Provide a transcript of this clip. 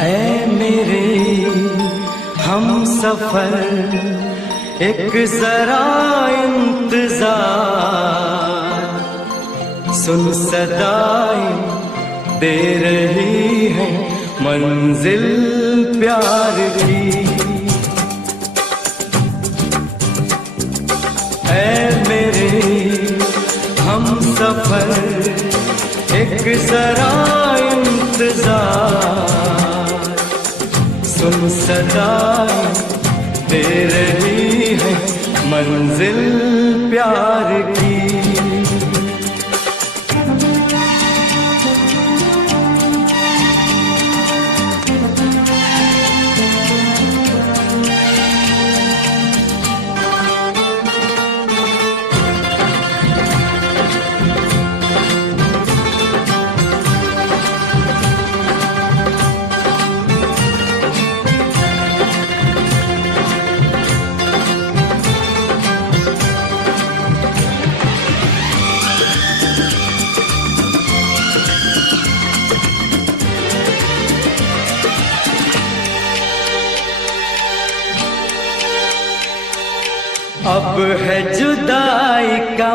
ऐ मेरे हम सफर एक जरा इंतजार, सुन सदाएं दे रही है मंजिल प्यार की। ऐ मेरे हम सफर एक जरा इंतजार, सुन सदाएं दे रही है मंजिल प्यार की। अब है जुदाई का